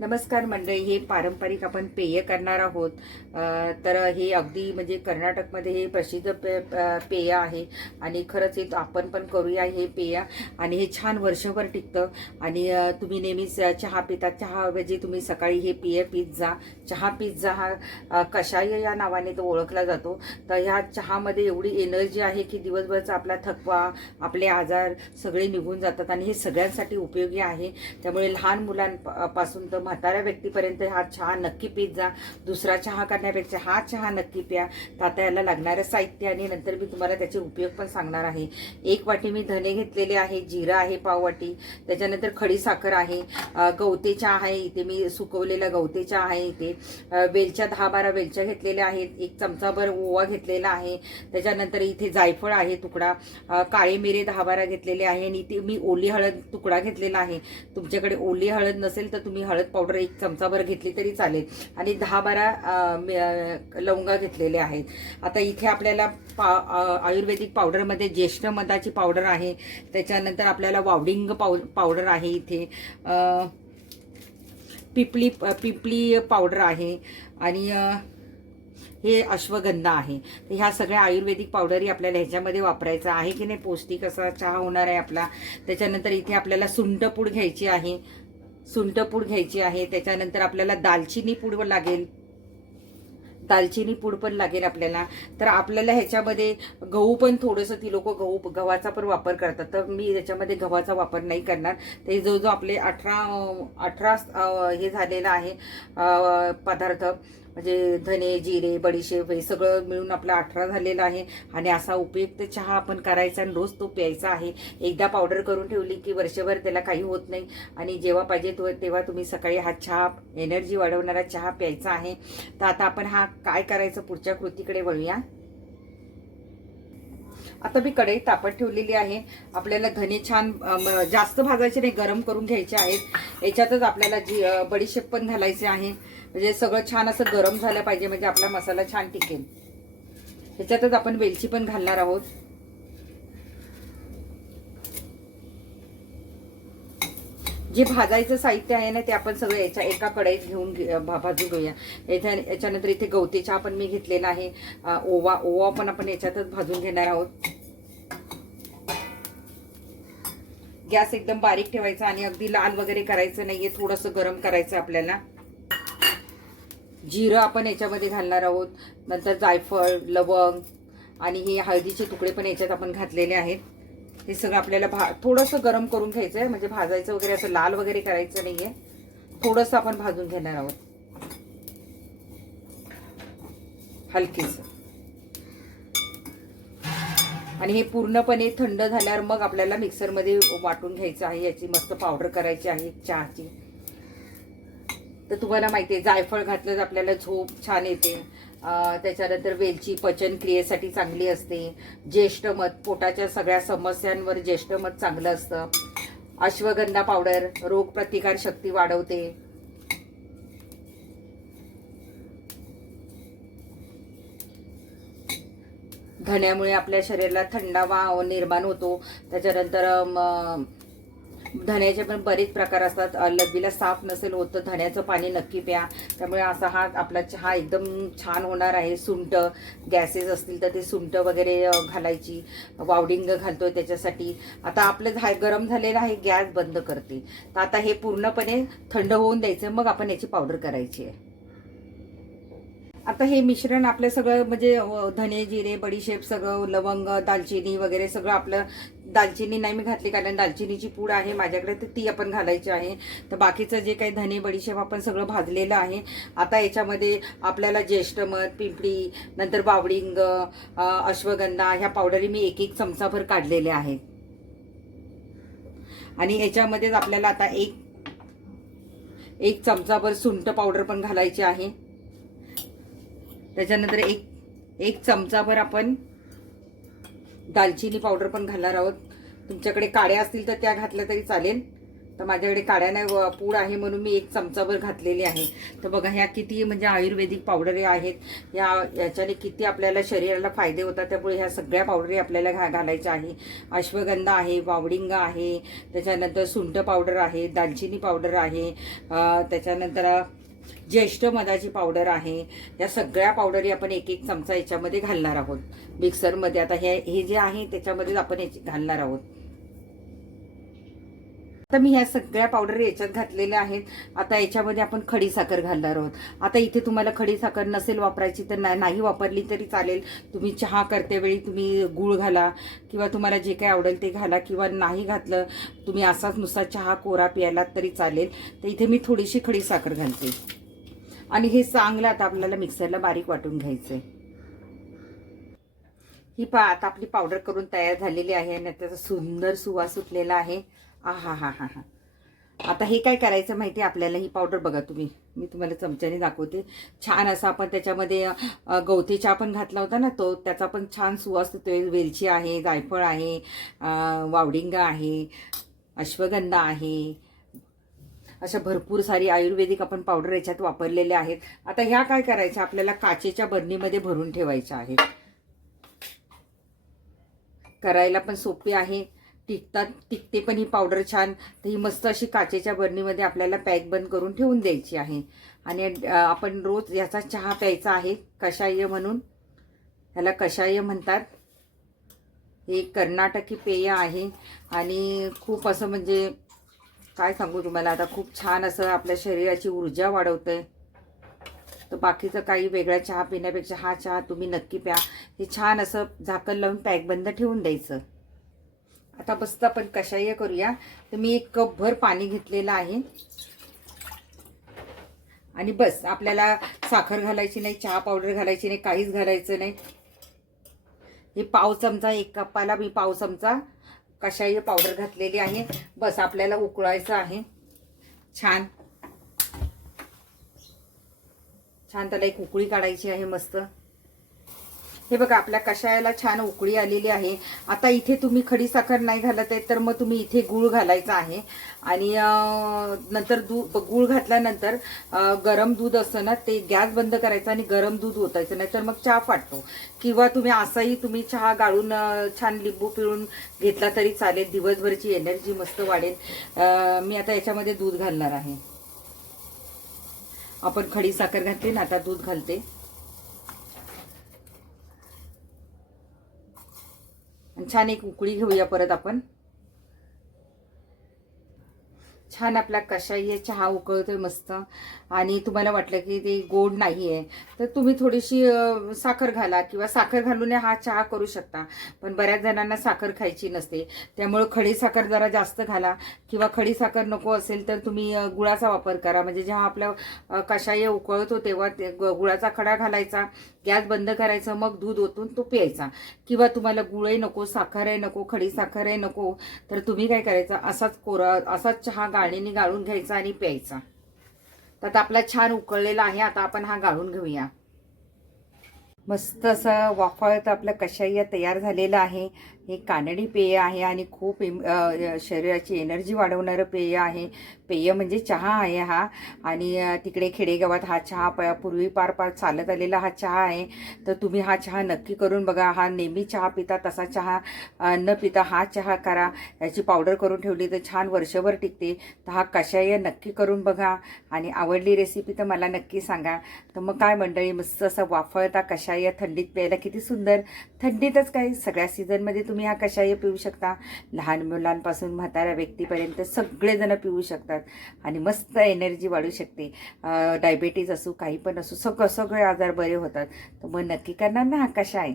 नमस्कार मंडळी हे पारंपरिक आपण पेय करणार आहोत. तर हे अगदी म्हणजे कर्नाटकमध्ये हे प्रसिद्ध पे पेय आहे. आणि खरंच हे आपण पण करूया हे पेय. आणि हे छान वर्षभर टिकतं. आणि तुम्ही नेहमीच चहा पितात. चहाऐवजी तुम्ही सकाळी हे पेय पीत जा. चहा पीत जा हा कषाय या नावाने तो ओळखला जातो. तर ह्या चहामध्ये एवढी एनर्जी आहे की दिवसभरचा आपला थकवा आपले आजार सगळे निघून जातात. आणि हे सगळ्यांसाठी उपयोगी आहे. त्यामुळे लहान मुलांपासून तर म्हाताऱ्या व्यक्तीपर्यंत हा चहा नक्की पीत जा. दुसरा चहा करण्यापेक्षा हा चहा नक्की प्या. तात्या याला लागणारं साहित्य आणि नंतर मी तुम्हाला त्याचे उपयोग पण सांगणार आहे. एक वाटी मी धने घेतलेले आहे जिरा आहे पाववाटी त्याच्यानंतर खडी साखर आहे. गवते चहा आहे इथे मी सुकवलेला गवते चहा आहे इथे. वेलच्या दहा बारा वेलच्या घेतलेल्या आहेत. एक चमचाभर ओवा घेतलेला आहे. त्याच्यानंतर इथे जायफळ आहे तुकडा. काळे मिरे दहा बारा घेतलेले आहे. आणि इथे मी ओली हळद तुकडा घेतलेला आहे. तुमच्याकडे ओली हळद नसेल तर तुम्ही हळद पावडर एक चमचाभर घेतली तरी चालेल. आणि दहा बारा लवंगा घेतलेल्या आहेत. आता इथे आपल्याला पा आयुर्वेदिक पावडरमध्ये ज्येष्ठ मधाची पावडर आहे. त्याच्यानंतर आपल्याला वावडिंग पाव पावडर आहे इथे. पिपली पिपली पावडर आहे. आणि हे अश्वगंधा आहे. तर ह्या सगळ्या आयुर्वेदिक पावडरी आपल्याला ह्याच्यामध्ये वापरायचं आहे की नाही? पौष्टिक असा चहा होणार आहे आपला. त्याच्यानंतर इथे आपल्याला सुंटपूड घ्यायची आहे. सुंठपूड घ्यायची आहे त्याच्यानंतर आपल्याला दालचिनी पूड लागेल. दालचिनी पूड पण लागेल आपल्याला. तर आपल्याला ह्याच्यामध्ये गहू पण थोडंसं ती लोक गहू गव्हाचा पण वापर करतात. तर मी त्याच्यामध्ये गव्हाचा वापर नाही करणार. ते जो जो आपले अठरा अठरा हे झालेलं आहे पदार्थ. म्हणजे धने जिरे बडीशेप हे सगळं मिळून आपला अठरा झालेला आहे. आणि असा उपयुक्त चहा आपण करायचा आणि रोज तो प्यायचा आहे. एकदा पावडर करून ठेवली की वर्षभर त्याला काही होत नाही. आणि जेव्हा पाहिजे तो तेव्हा तुम्ही सकाळी हा चहा एनर्जी वाढवणारा चहा प्यायचा आहे. तर आता आपण हा काय करायचं पुढच्या कृतीकडे वळूया. आता मी कढई तापत ठेवलेली आहे. आपल्याला धने छान जास्त भाजायचे नाही गरम करून घ्यायचे आहेत. याच्यातच आपल्याला जी बडीशेप पण घालायचे आहे. म्हणजे सगळं छान असं गरम झालं पाहिजे म्हणजे आपला मसाला छान टिकेल. ह्याच्यातच आपण वेलची पण घालणार आहोत. जे भाजायचं साहित्य आहे ना ते आपण सगळं याच्या एका कढईत घेऊन भा- भाजून घेऊया. याच्या याच्यानंतर इथे गवती चहा पण मी घेतलेला आहे. ओवा ओवा पण आपण याच्यातच भाजून घेणार आहोत. गॅस एकदम बारीक ठेवायचा आणि अगदी लाल वगैरे करायचं नाहीये थोडंसं गरम करायचं आपल्याला. जिरं आपण याच्यामध्ये घालणार आहोत. नंतर जायफळ लवंग आणि हे हळदीचे तुकडे पण याच्यात आपण घातलेले आहेत. हे सगळं आपल्याला भा थोडंसं गरम करून घ्यायचं आहे म्हणजे भाजायचं वगैरे असं लाल वगैरे करायचं नाही आहे थोडंसं आपण भाजून घेणार आहोत. हलकीचं. आणि हे पूर्णपणे थंड झाल्यावर मग आपल्याला मिक्सरमध्ये वाटून घ्यायचं आहे. याची मस्त पावडर करायची आहे चहाची. तर तुम्हाला माहिती आहे जायफळ घातलं तर आपल्याला झोप छान येते. त्याच्यानंतर वेलची पचन क्रियेसाठी चांगली असते. ज्येष्ठ मध पोटाच्या सगळ्या समस्यांवर ज्येष्ठ मध चांगलं असतं. अश्वगंधा पावडर रोग प्रतिकार शक्ती वाढवते. धण्यामुळे आपल्या शरीराला थंडावा निर्माण होतो. त्याच्यानंतर धण्याचे पण बरेच प्रकार असतात. लघवीला साफ नसेल होत तर धण्याचं पाणी नक्की प्या. त्यामुळे असा हा आपला चहा एकदम छान होणार आहे. सुंठ गॅसेस असतील तर ते सुंट वगैरे घालायची. वावडिंग घालतोय त्याच्यासाठी. आता आपलं झा गरम झालेलं आहे गॅस बंद करते. तर आता हे पूर्णपणे थंड होऊन द्यायचं. मग आपण याची पावडर करायची आहे. आता हे मिश्रण आपलं सगळं म्हणजे धने जिरे बडीशेप सगळं लवंग दालचिनी वगैरे सगळं आपलं दालचिनी नाही मी घातली कारण दालचिनीची पूड आहे माझ्याकडे तर ती आपण घालायची आहे. तर बाकीचं जे काही धने बडीशेप आपण सगळं भाजलेलं आहे. आता याच्यामध्ये आपल्याला ज्येष्ठ मध पिंपळी नंतर बावडिंग अश्वगंधा ह्या पावडरी मी एक एक चमचाभर काढलेल्या आहेत. आणि याच्यामध्येच आपल्याला आता एक एक चमचाभर सुंठ पावडर पण घालायची आहे. त्याच्यानंतर एक एक चमचाभर आपण दालचिनी पावडर पण घालणार आहोत. तुमच्याकडे काड्या असतील तर त्या घातल्या तरी चालेल. तर माझ्याकडे काड्याने व- पूड आहे म्हणून मी एक चमचाभर घातलेली आहे. तर बघा ह्या किती म्हणजे आयुर्वेदिक पावडरी आहेत. या याच्याने किती आपल्याला शरीराला फायदे होतात. त्यामुळे ह्या सगळ्या पावडरी आपल्याला घा घालायच्या आहे. अश्वगंधा आहे वावडिंग आहे. त्याच्यानंतर सुंठ पावडर आहे दालचिनी पावडर आहे. त्याच्यानंतर ज्येष्ठ मधाची पावडर आहे. या सगळ्या पावडरी आपण एक एक चमचा याच्यामध्ये घालणार आहोत. मिक्सरमध्ये आता हे हे जे आहे त्याच्यामध्ये आपण याची घालणार आहोत. आता मी ह्या सगळ्या पावडर याच्यात घातलेल्या आहेत. आता याच्यामध्ये आपण खडी साखर घालणार आहोत. आता इथे तुम्हाला खडी साखर नसेल वापरायची तर नाही वापरली तरी चालेल. तुम्ही चहा करतेवेळी तुम्ही गूळ घाला किंवा तुम्हाला जे काही आवडेल ते घाला किंवा नाही घातलं तुम्ही असाच नुसता चहा कोरा प्यायला तरी चालेल. तर इथे मी थोडीशी खडी साखर घालते. आणि हे चांगलं आता आपल्याला मिक्सरला बारीक वाटून घ्यायचंय. ही पा आता आपली पावडर करून तयार झालेली आहे आणि त्याचा सुंदर सुवास सुटलेला आहे. आ हा हा हा हा. आता हे काय करायचं माहिती आहे आपल्याला? ही पावडर बघा तुम्ही. मी तुम्हाला चमच्याने दाखवते. छान असा आपण त्याच्यामध्ये गवती चहा पण घातला होता ना तो त्याचा पण छान सुवास येतोय वेलची आहे जायफळ आहे वावडिंगा आहे अश्वगंधा आहे. अशा भरपूर सारी आयुर्वेदिक आपण पावडर याच्यात वापरलेल्या आहेत. आता ह्या काय करायच्या? आपल्याला काचेच्या बरणीमध्ये भरून ठेवायच्या आहेत. करायला पण सोपी आहे. टिकतात टिकते पण ही पावडर छान तर ही मस्त अशी काचेच्या बरणीमध्ये आपल्याला पॅक बंद करून ठेवून द्यायची आहे. आणि आपण रोज याचा चहा प्यायचा आहे कषाय म्हणून. ह्याला कषाय म्हणतात. हे कर्नाटकी पेय आहे. आणि खूप असं म्हणजे काय सांगू तुम्हाला आता खूप छान असं आपल्या शरीराची ऊर्जा वाढवतंय. तर बाकीचं काही वेगळा चहा पिण्यापेक्षा हा चहा तुम्ही नक्की प्या. हे छान असं झाकण लावून पॅक बंद ठेवून द्यायचं. आता मस्त आपण कषाय करूया. तर मी एक कपभर पाणी घेतलेलं आहे. आणि बस आपल्याला साखर घालायची नाही चहा पावडर घालायची नाही काहीच घालायचं नाही. हे पाव चमचा एक कपाला मी पाव चमचा कषाय पावडर घातलेली आहे. बस आपल्याला उकळायचं आहे. छान. छान त्याला एक उकळी काढायची आहे मस्त. हे बघा आपल्या कषायाला छान उकळी आलेली आहे. आता इथे तुम्ही खडी साखर नाही घालत आहे तर मग तुम्ही इथे गूळ घालायचा आहे. आणि नंतर दूध गूळ घातल्यानंतर गरम दूध असतं ना ते गॅस बंद करायचं आणि गरम दूध ओतायचं नाही तर मग चहा फाटतो. किंवा तुम्ही असाही तुम्ही चहा गाळून छान लिंबू पिळून घेतला तरी चालेल दिवसभरची एनर्जी मस्त वाढेल. मी आता याच्यामध्ये दूध घालणार आहे. आपण खडी साखर घातली ना आता दूध घालते. आणि छान एक उकळी घेऊया परत आपण. छान आपला आहे चहा उकळतोय मस्त. आणि तुम्हाला वाटलं की ते गोड नाही आहे तर तुम्ही थोडीशी साखर घाला किंवा साखर घालून हा चहा करू शकता. पण बऱ्याच जणांना साखर खायची नसते. त्यामुळं खडी साखर जरा जास्त घाला किंवा खडी साखर नको असेल तर तुम्ही गुळाचा वापर करा. म्हणजे जेव्हा आपला अ, कषाय उकळतो तेव्हा ते ग- गुळाचा खडा घालायचा गॅस बंद करायचं मग दूध ओतून तो प्यायचा. किंवा तुम्हाला गुळही नको साखरही नको खडी साखरही नको तर तुम्ही काय करायचं असाच कोरा असाच चहा गाळ. पाण्याने गाळून घ्यायचा आणि प्यायचा. तर आता आपला छान उकळलेला आहे आता आपण हा गाळून घेऊया. मस्त असं वाफाळत आपलं कषाय तयार झालेलं आहे. हे कानडी पेय आहे आणि खूप इम शरीराची एनर्जी वाढवणारं पेय आहे. पेय म्हणजे चहा आहे हा. आणि तिकडे खेडेगावात हा चहा प पूर्वी पार पार चालत आलेला हा चहा आहे. तर तुम्ही हा चहा नक्की करून बघा. हा नेहमी चहा पिता तसा चहा न पिता हा चहा करा. याची पावडर करून ठेवली तर छान वर्षभर टिकते. तर हा कषाय नक्की करून बघा. आणि आवडली रेसिपी तर मला नक्की सांगा. तर मग काय मंडळी मस्त असं वाफळता कषाय थंडीत प्यायला किती सुंदर. थंडीतच काय सगळ्या सीझनमध्ये तुम्ही तुम्ही हा कषाय पिऊ शकता. लहान मुलांपासून म्हाताऱ्या व्यक्तीपर्यंत सगळेजणं पिऊ शकतात आणि मस्त एनर्जी वाढू शकते. डायबेटीज असो काही पण असो सगळं सगळे आजार बरे होतात. तर मग नक्की करणार ना हा कषाय